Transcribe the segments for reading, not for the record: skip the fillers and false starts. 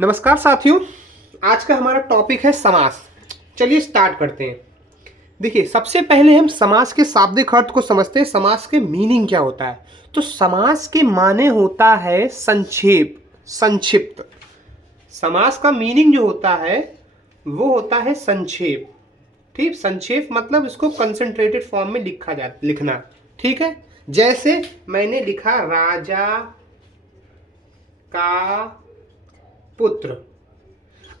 नमस्कार साथियों, आज का हमारा टॉपिक है समास। चलिए स्टार्ट करते हैं। देखिए, सबसे पहले हम समास के शाब्दिक अर्थ को समझते हैं। समास के मीनिंग क्या होता है? तो समास के माने होता है संक्षेप, संक्षिप्त। समास का मीनिंग जो होता है वो होता है संक्षेप। ठीक, संक्षेप मतलब इसको कंसंट्रेटेड फॉर्म में लिखना। ठीक है, जैसे मैंने लिखा राजा का पुत्र।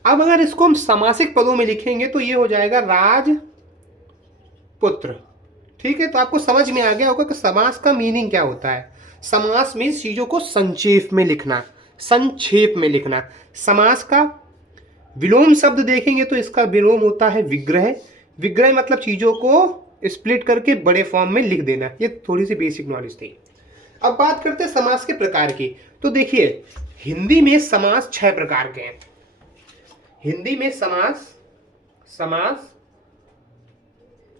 अब अगर इसको हम समासिक पदों में लिखेंगे तो ये हो जाएगा राज पुत्र। ठीक है, तो आपको समझ में आ गया होगा कि समास का मीनिंग क्या होता है। समास मीन्स चीजों को संक्षेप में लिखना, संक्षेप में लिखना। समास का विलोम शब्द देखेंगे तो इसका विलोम होता है विग्रह। विग्रह मतलब चीजों को स्प्लिट करके बड़े फॉर्म में लिख देना। ये थोड़ी सी बेसिक नॉलेज थी। अब बात करते हैं समास के प्रकार की। तो देखिए, हिंदी में समास 6 प्रकार के हैं। हिंदी में समास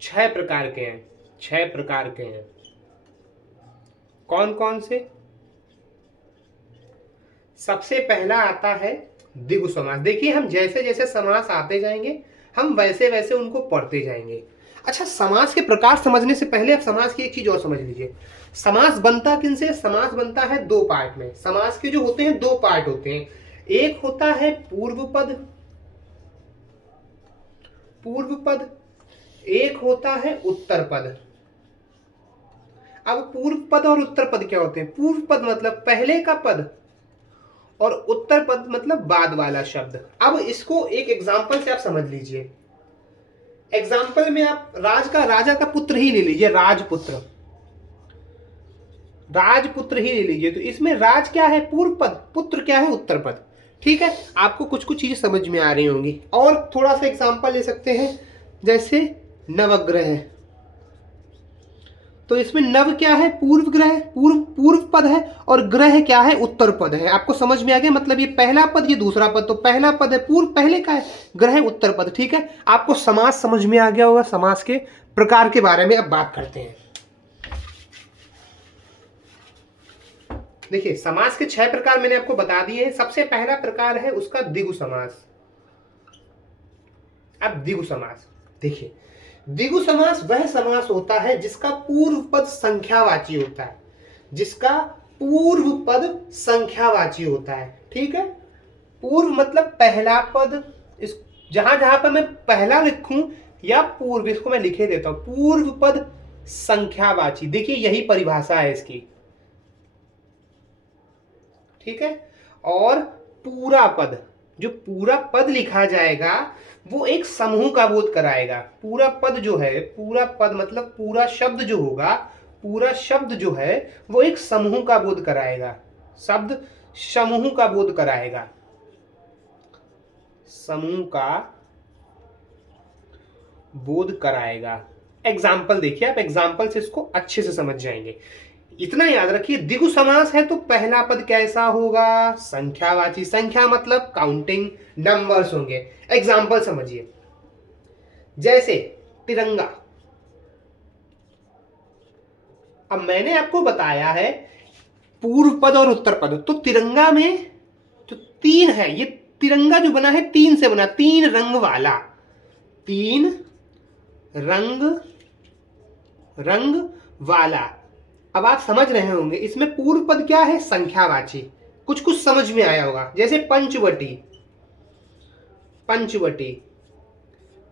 6 प्रकार के हैं। 6 प्रकार के हैं। कौन कौन से? सबसे पहला आता है द्विगु समास। देखिए, हम जैसे जैसे समास आते जाएंगे हम वैसे वैसे उनको पढ़ते जाएंगे। अच्छा, समास के प्रकार समझने से पहले आप समास की एक चीज और समझ लीजिए। समास बनता किन से? समास बनता है 2 पार्ट में। समास के जो होते हैं 2 पार्ट होते हैं। एक होता है पूर्व पद, एक होता है उत्तर पद। अब पूर्व पद और उत्तर पद क्या होते हैं? पूर्व पद मतलब पहले का पद और उत्तर पद मतलब बाद वाला शब्द। अब इसको एक एग्जांपल से आप समझ लीजिए। एग्जांपल में आप राजा का पुत्र ही ले लीजिए, राजपुत्र ही ले लीजिए। तो इसमें राज क्या है? पूर्व पद, पुत्र क्या है? उत्तर पद। ठीक है, आपको कुछ कुछ चीजें समझ में आ रही होंगी। और थोड़ा सा एग्जांपल ले सकते हैं, जैसे नवग्रह। तो इसमें नव क्या है? पूर्व ग्रह, पूर्व पद है, और ग्रह क्या है? उत्तर पद है। आपको समझ में आ गया? मतलब ये पहला पद, ये दूसरा पद। तो पहला पद है पूर्व, पहले का है ग्रह, उत्तर पद। ठीक है, आपको समास समझ में आ गया होगा। समास के प्रकार के बारे में अब बात करते हैं। देखिए, समास के 6 प्रकार मैंने आपको बता दिए हैं। सबसे पहला प्रकार है उसका द्विगु समास। अब द्विगु समास देखिए, द्विगु समास वह समास होता है जिसका पूर्व पद संख्यावाची होता है। जिसका पूर्व पद संख्यावाची होता है। ठीक है, पूर्व मतलब पहला पद। इस जहां जहां पर मैं पहला लिखूं या पूर्व, इसको मैं लिखे देता हूं। पूर्व पद संख्यावाची, देखिए यही परिभाषा है इसकी। ठीक है, और पूरा पद, जो पूरा पद लिखा जाएगा वो एक समूह का बोध कराएगा। पूरा पद जो है, पूरा पद मतलब पूरा शब्द जो होगा, पूरा शब्द जो है वो एक समूह का बोध कराएगा। शब्द समूह का बोध कराएगा, समूह का बोध कराएगा। एग्जाम्पल देखिए, आप एग्जाम्पल से इसको अच्छे से समझ जाएंगे। इतना याद रखिए, द्विगु समास है तो पहला पद कैसा होगा? संख्यावाची। संख्या मतलब काउंटिंग, नंबर्स होंगे। एग्जाम्पल समझिए, जैसे तिरंगा। अब मैंने आपको बताया है पूर्व पद और उत्तर पद। तो तिरंगा में जो 3 है, ये तिरंगा जो बना है 3 से बना, 3 रंग वाला, 3 रंग वाला। अब आप समझ रहे होंगे इसमें पूर्व पद क्या है? संख्यावाची। कुछ कुछ समझ में आया होगा। जैसे पंचवटी।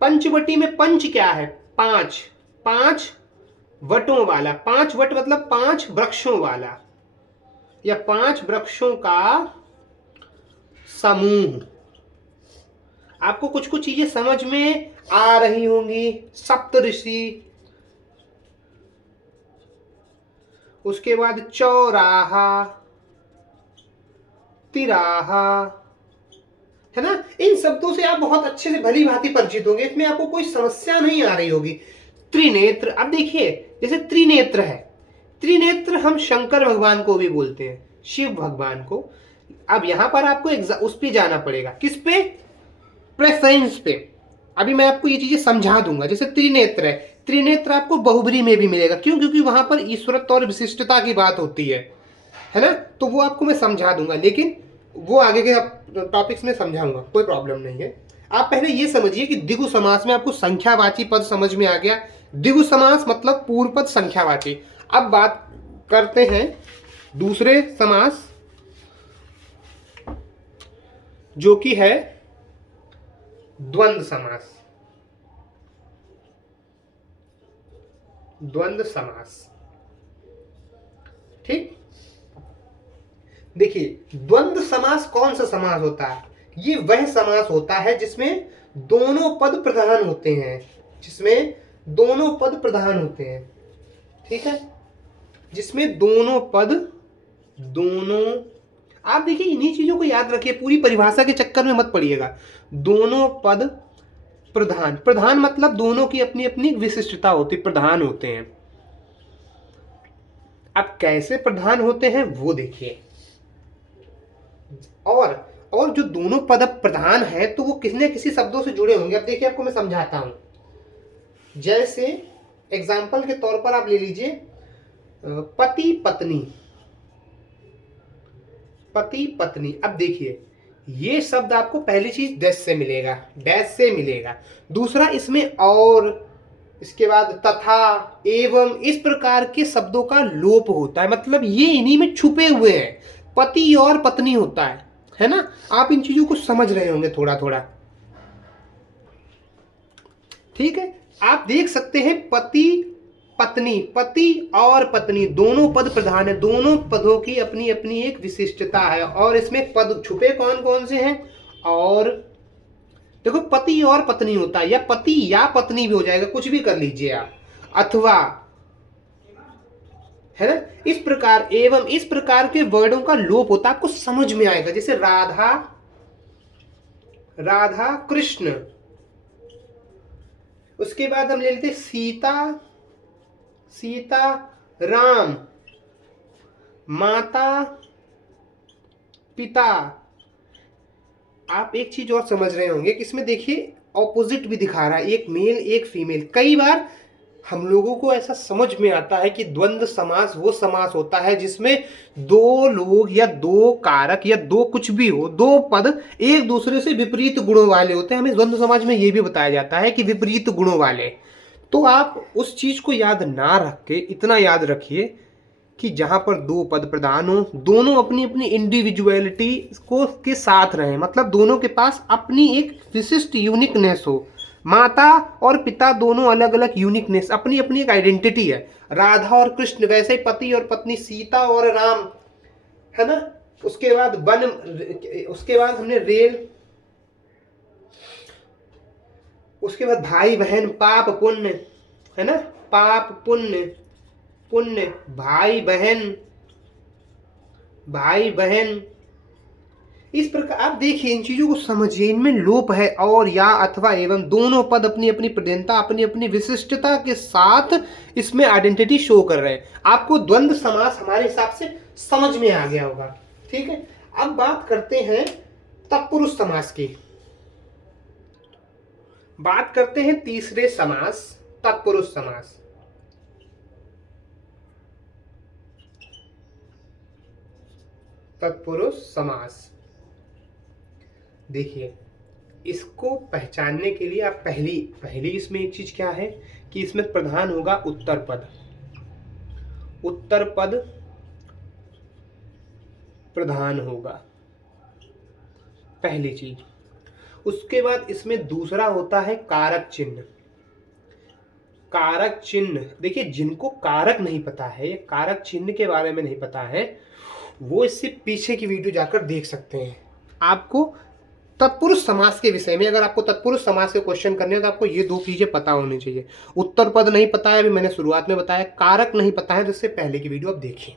पंचवटी में पंच क्या है? 5 वटों वाला। 5 वट मतलब 5 वृक्षों वाला, या 5 वृक्षों का समूह। आपको कुछ कुछ चीजें समझ में आ रही होंगी। सप्तऋषि, उसके बाद चौराहा, तिराहा, है ना। इन शब्दों से आप बहुत अच्छे से भली भांति परिचित होंगे। इसमें आपको कोई समस्या नहीं आ रही होगी। त्रिनेत्र। अब देखिए, जैसे त्रिनेत्र है, त्रिनेत्र हम शंकर भगवान को भी बोलते हैं, शिव भगवान को। अब यहां पर आपको उस पे जाना पड़ेगा। किस पे? प्रेफरेंस पे। अभी मैं आपको ये चीजें समझा दूंगा। जैसे त्रिनेत्र है, त्रिनेत्र आपको बहुब्री में भी मिलेगा। क्यों? क्योंकि वहां पर ईश्वरत्व और विशिष्टता की बात होती है ना। तो वो आपको मैं समझा दूंगा, लेकिन वो आगे के टॉपिक्स में समझाऊंगा, कोई प्रॉब्लम नहीं है। आप पहले ये समझिए कि द्विगु समास में आपको संख्यावाची पद समझ में आ गया। द्विगु समास मतलब पूर्व पद संख्यावाची। अब बात करते हैं दूसरे समास जो कि है द्वंद्व समास। द्वंद्व समास, ठीक। देखिए, द्वंद्व समास कौन सा समास होता है? ये वह समास होता है जिसमें दोनों पद प्रधान होते हैं, जिसमें दोनों पद प्रधान होते हैं, ठीक है, जिसमें दोनों पद, दोनों, आप देखिए इन्हीं चीजों को याद रखिए, पूरी परिभाषा के चक्कर में मत पड़िएगा। दोनों पद प्रधान, प्रधान मतलब दोनों की अपनी अपनी विशिष्टता होती, प्रधान होते हैं। अब कैसे प्रधान होते हैं वो देखिए। और जो दोनों पद प्रधान है तो वो किसी न किसी शब्दों से जुड़े होंगे। अब देखिए, आपको मैं समझाता हूं। जैसे एग्जाम्पल के तौर पर आप ले लीजिए पति पत्नी, पति पत्नी। अब देखिए, ये शब्द आपको पहली चीज डैश से मिलेगा, डैश से मिलेगा। दूसरा, इसमें और, इसके बाद तथा, एवं, इस प्रकार के शब्दों का लोप होता है, मतलब ये इन्हीं में छुपे हुए हैं। पति और पत्नी होता है ना। आप इन चीजों को समझ रहे होंगे थोड़ा थोड़ा, ठीक है। आप देख सकते हैं पति पत्नी, पति और पत्नी दोनों पद प्रधान है, दोनों पदों की अपनी अपनी एक विशिष्टता है। और इसमें पद छुपे कौन कौन से हैं? और देखो, पति और पत्नी होता है, या पति या पत्नी भी हो जाएगा, कुछ भी कर लीजिए आप, अथवा, है ना। इस प्रकार, एवं, इस प्रकार के वर्डों का लोप होता है, आपको समझ में आएगा। जैसे राधा, राधा कृष्ण। उसके बाद हम ले लेते सीता, सीता राम, माता पिता। आप एक चीज और समझ रहे होंगे कि इसमें देखिए ऑपोजिट भी दिखा रहा है, एक मेल एक फीमेल। कई बार हम लोगों को ऐसा समझ में आता है कि द्वंद्व समास वो समास होता है जिसमें दो लोग या दो कारक या दो कुछ भी हो, दो पद एक दूसरे से विपरीत गुणों वाले होते हैं। हमें द्वंद्व समाज में ये भी बताया जाता है कि विपरीत गुणों वाले। तो आप उस चीज को याद ना रख के इतना याद रखिए कि जहां पर दो पद प्रधान हो, दोनों अपनी अपनी इंडिविजुअलिटी को के साथ रहें, मतलब दोनों के पास अपनी एक विशिष्ट यूनिकनेस हो। माता और पिता दोनों अलग अलग यूनिकनेस, अपनी अपनी एक आइडेंटिटी है। राधा और कृष्ण, वैसे ही पति और पत्नी, सीता और राम, है ना। उसके बाद वन, उसके बाद हमने रेल, उसके बाद भाई बहन, पाप पुण्य, है ना, पाप पुण्य, पुण्य, भाई बहन, भाई बहन। इस प्रकार आप देखिए, इन चीजों को समझिए, इनमें लोप है। और, या, अथवा, एवं, दोनों पद अपनी अपनी प्रधानता, अपनी अपनी विशिष्टता के साथ इसमें आइडेंटिटी शो कर रहे हैं। आपको द्वंद्व समास हमारे हिसाब से समझ में आ गया होगा, ठीक है। अब बात करते हैं तत्पुरुष समास की। बात करते हैं तीसरे समास, तत्पुरुष समास। तत्पुरुष समास, देखिए, इसको पहचानने के लिए आप पहली इसमें एक चीज क्या है कि इसमें प्रधान होगा उत्तर पद, उत्तर पद प्रधान होगा, पहली चीज। उसके बाद इसमें दूसरा होता है कारक चिन्ह। कारक चिन्ह, देखिए, जिनको कारक नहीं पता है, कारक चिन्ह के बारे में नहीं पता है, वो इससे पीछे की वीडियो जाकर देख सकते हैं। आपको तत्पुरुष समास के विषय में, अगर आपको तत्पुरुष समास के क्वेश्चन करने हो तो आपको ये दो चीजें पता होनी चाहिए। उत्तर पद नहीं पता है, अभी मैंने शुरुआत में बताया, कारक नहीं पता है, जिससे पहले की वीडियो आप देखिए,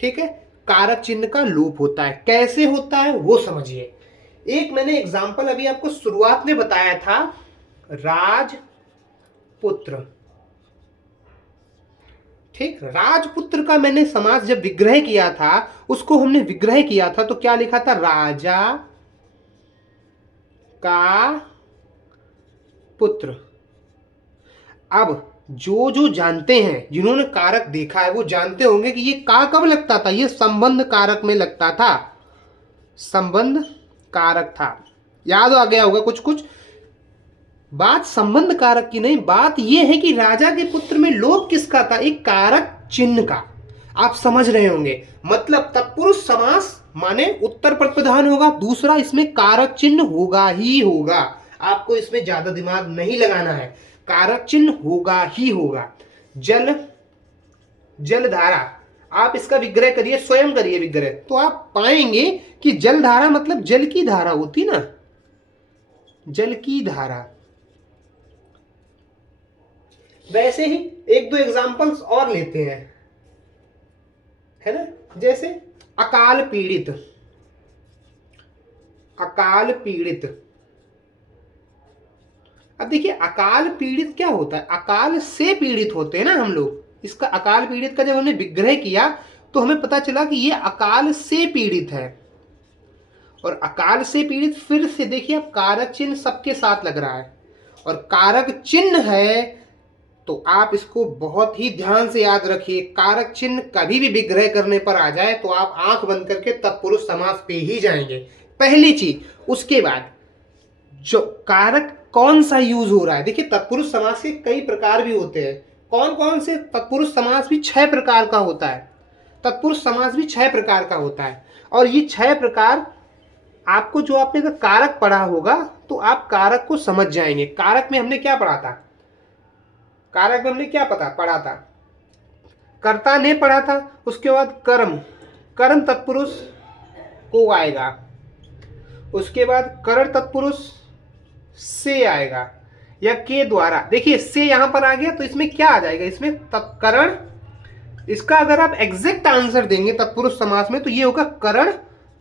ठीक है। कारक चिन्ह का लोप होता है, कैसे होता है वो समझिए। एक मैंने एग्जाम्पल अभी आपको शुरुआत में बताया था, राजपुत्र, ठीक। राजपुत्र का मैंने समास जब विग्रह किया था, उसको हमने विग्रह किया था तो क्या लिखा था? राजा का पुत्र। अब जो जो जानते हैं, जिन्होंने कारक देखा है, वो जानते होंगे कि ये का कब लगता था, ये संबंध कारक में लगता था, संबंध कारक था। याद आ गया होगा कुछ कुछ। बात संबंध कारक की नहीं, बात यह है कि राजा के पुत्र में लोभ किसका था? एक कारक चिन्ह का। आप समझ रहे होंगे, मतलब तत्पुरुष समास माने उत्तर पद प्रधान होगा, दूसरा इसमें कारक चिन्ह होगा ही होगा। आपको इसमें ज्यादा दिमाग नहीं लगाना है, कारक चिन्ह होगा ही होगा। जल, जलधारा, आप इसका विग्रह करिए, स्वयं करिए विग्रह, तो आप पाएंगे कि जलधारा मतलब जल की धारा होती ना, जल की धारा। वैसे ही एक दो एग्जांपल्स और लेते हैं, है ना। जैसे अकाल पीड़ित, अकाल पीड़ित। अब देखिए अकाल पीड़ित क्या होता है? अकाल से पीड़ित होते हैं ना हम लोग। इसका अकाल पीड़ित का जब हमने विग्रह किया तो हमें पता चला कि ये अकाल से पीड़ित है। और अकाल से पीड़ित, फिर से देखिए अब कारक चिन्ह सबके साथ लग रहा है, और कारक चिन्ह है तो आप इसको बहुत ही ध्यान से याद रखिए। कारक चिन्ह कभी भी विग्रह करने पर आ जाए तो आप आंख बंद करके तत्पुरुष समास पे ही जाएंगे, पहली चीज। उसके बाद जो कारक कौन सा यूज हो रहा है, देखिए तत्पुरुष समास के कई प्रकार भी होते हैं। कौन कौन से? तत्पुरुष समास भी 6 प्रकार का होता है। तत्पुरुष समास भी 6 प्रकार का होता है, और ये 6 प्रकार आपको, जो आपने अगर कारक पढ़ा होगा तो आप कारक को समझ जाएंगे। कारक में हमने क्या पढ़ा था? कारक में हमने क्या पढ़ा था? कर्ता ने पढ़ा था। उसके बाद कर्म, कर्म तत्पुरुष को आएगा। उसके बाद करण तत्पुरुष से आएगा, या के द्वारा। देखिए से यहां पर आ गया तो इसमें क्या आ जाएगा? इसमें करण। इसका अगर आप एग्जैक्ट आंसर देंगे तत्पुरुष समास में तो ये होगा करण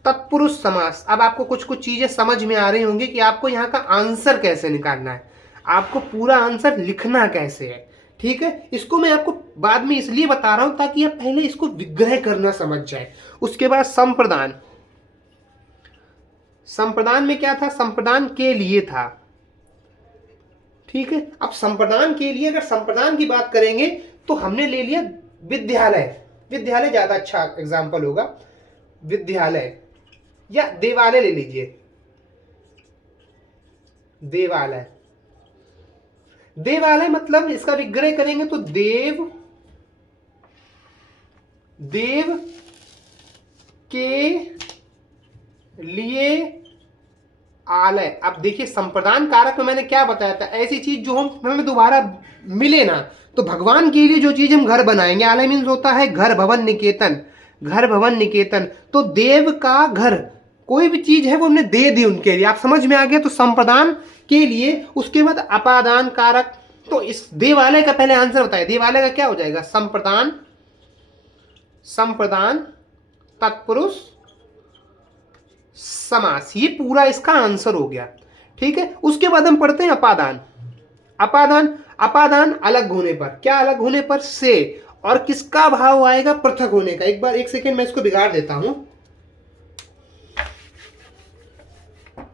तत्पुरुष समास। अब आपको कुछ कुछ चीजें समझ में आ रही होंगी कि आपको यहाँ का आंसर कैसे निकालना है, आपको पूरा आंसर लिखना कैसे है। ठीक है, इसको मैं आपको बाद में इसलिए बता रहा हूं ताकि आप पहले इसको विग्रह करना समझ जाए। उसके बाद संप्रदान। संप्रदान में क्या था? संप्रदान के लिए था। ठीक है, अब संप्रदान के लिए, अगर संप्रदान की बात करेंगे तो हमने ले लिया विद्यालय। विद्यालय ज्यादा अच्छा एग्जाम्पल होगा। विद्यालय या देवालय ले लीजिए, देवालय। देवालय मतलब इसका विग्रह करेंगे तो देव, देव के लिए आलय। अब देखिए संप्रदान कारक में मैंने क्या बताया था? ऐसी चीज जो हमें दोबारा मिले ना, तो भगवान के लिए जो चीज हम घर बनाएंगे, आलय मीन्स होता है घर, भवन, निकेतन। घर, भवन, निकेतन, तो देव का घर, कोई भी चीज है वो हमने दे दी उनके लिए। आप समझ में आ गया? तो संप्रदान के लिए। उसके बाद अपादान कारक। तो इस देवालय का पहले आंसर बताइए, देवालय का क्या हो जाएगा? संप्रदान, संप्रदान तत्पुरुष समास। ये पूरा इसका आंसर हो गया। ठीक है, उसके बाद हम पढ़ते हैं अपादान। अपादान, अपादान अलग होने पर, क्या अलग होने पर? से। और किसका भाव आएगा? पृथक होने का। एक बार एक सेकेंड मैं इसको बिगाड़ देता हूं।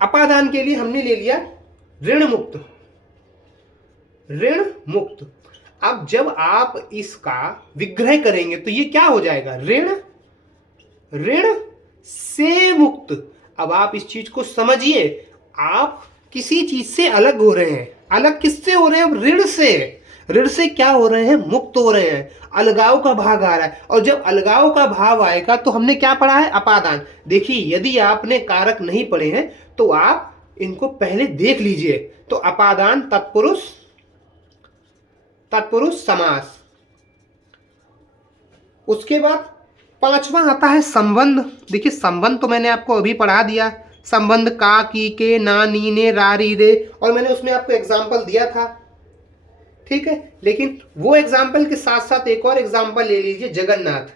अपादान के लिए हमने ले लिया ऋण मुक्त, ऋण मुक्त। अब जब आप इसका विग्रह करेंगे तो ये क्या हो जाएगा? ऋण, ऋण से मुक्त। अब आप इस चीज को समझिए, आप किसी चीज से अलग हो रहे हैं। अलग किससे हो रहे हैं? अब ऋण से। ऋण से क्या हो रहे हैं? मुक्त हो रहे हैं। अलगाव का भाग आ रहा है, और जब अलगाव का भाव आएगा तो हमने क्या पढ़ा है? अपादान। देखिए यदि आपने कारक नहीं पढ़े हैं तो आप इनको पहले देख लीजिए। तो अपादान तत्पुरुष, तत्पुरुष समास। उसके बाद 5वां आता है संबंध। देखिए संबंध तो मैंने आपको अभी पढ़ा दिया। संबंध का, की, के, ना, नी, ने, रा, री, रे, और मैंने उसमें आपको एग्जाम्पल दिया था। ठीक है, लेकिन वो एग्जाम्पल के साथ साथ एक और एग्जाम्पल ले लीजिए, जगन्नाथ।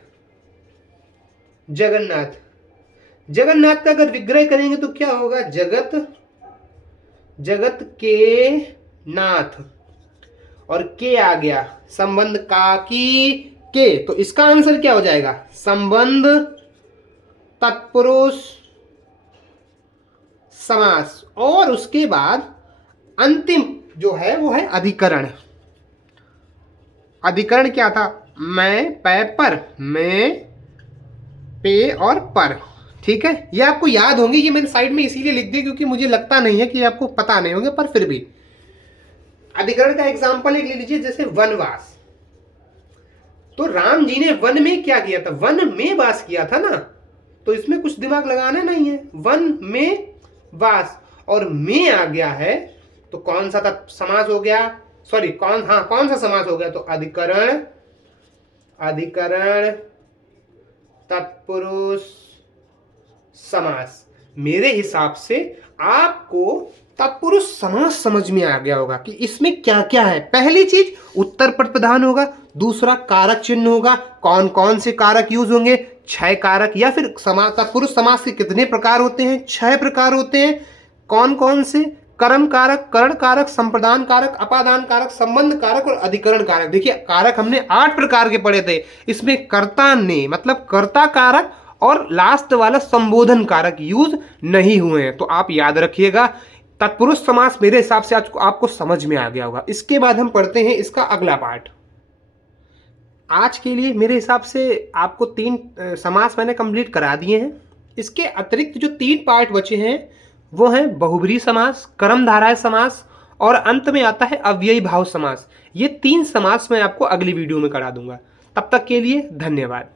जगन्नाथ, जगन्नाथ का अगर विग्रह करेंगे तो क्या होगा? जगत, जगत के नाथ, और के आ गया संबंध का, की, के, तो इसका आंसर क्या हो जाएगा? संबंध तत्पुरुष समास। और उसके बाद अंतिम जो है वो है अधिकरण। अधिकरण क्या था? मैं, पै, पर, मैं, पे और पर। ठीक है, ये आपको याद होंगे, ये मैंने साइड में इसीलिए लिख दिया क्योंकि मुझे लगता नहीं है कि आपको पता नहीं होंगे, पर फिर भी। अधिकरण का एग्जाम्पल एक ले लीजिए, जैसे वनवास। तो राम जी ने वन में क्या किया था? वन में वास किया था ना, तो इसमें कुछ दिमाग लगाना नहीं है। वन में वास और में आ गया है तो कौन सा समास हो गया? सॉरी, कौन सा समास हो गया? तो अधिकरण तत्पुरुष समास। मेरे हिसाब से आपको तत्पुरुष समास समझ में आ गया होगा कि इसमें क्या क्या है। पहली चीज, उत्तर पद प्रधान होगा। दूसरा, कारक चिन्ह होगा। कौन कौन से कारक यूज होंगे? 6 कारक। या फिर तत्पुरुष समास के कितने प्रकार होते हैं? 6 प्रकार होते हैं। कौन कौन से? कर्म कारक, करण कारक, संप्रदान कारक, अपादान कारक, संबंध कारक और अधिकरण कारक। देखिए, कारक हमने 8 प्रकार के पढ़े थे। इसमें कर्ता ने मतलब कर्ता कारक और लास्ट वाला संबोधन कारक यूज नहीं हुए हैं, तो आप याद रखिएगा। तत्पुरुष समास मेरे हिसाब से आज आपको समझ में आ गया होगा। इसके बाद हम पढ़ते हैं इसका अगला पार्ट। आज के लिए मेरे हिसाब से आपको 3 समास मैंने कंप्लीट करा दिए हैं। इसके अतिरिक्त जो 3 पार्ट बचे हैं वो हैं बहुब्रीहि समास, कर्मधारय समास और अंत में आता है अव्ययी भाव समास। ये 3 समास मैं आपको अगली वीडियो में करा दूंगा। तब तक के लिए धन्यवाद।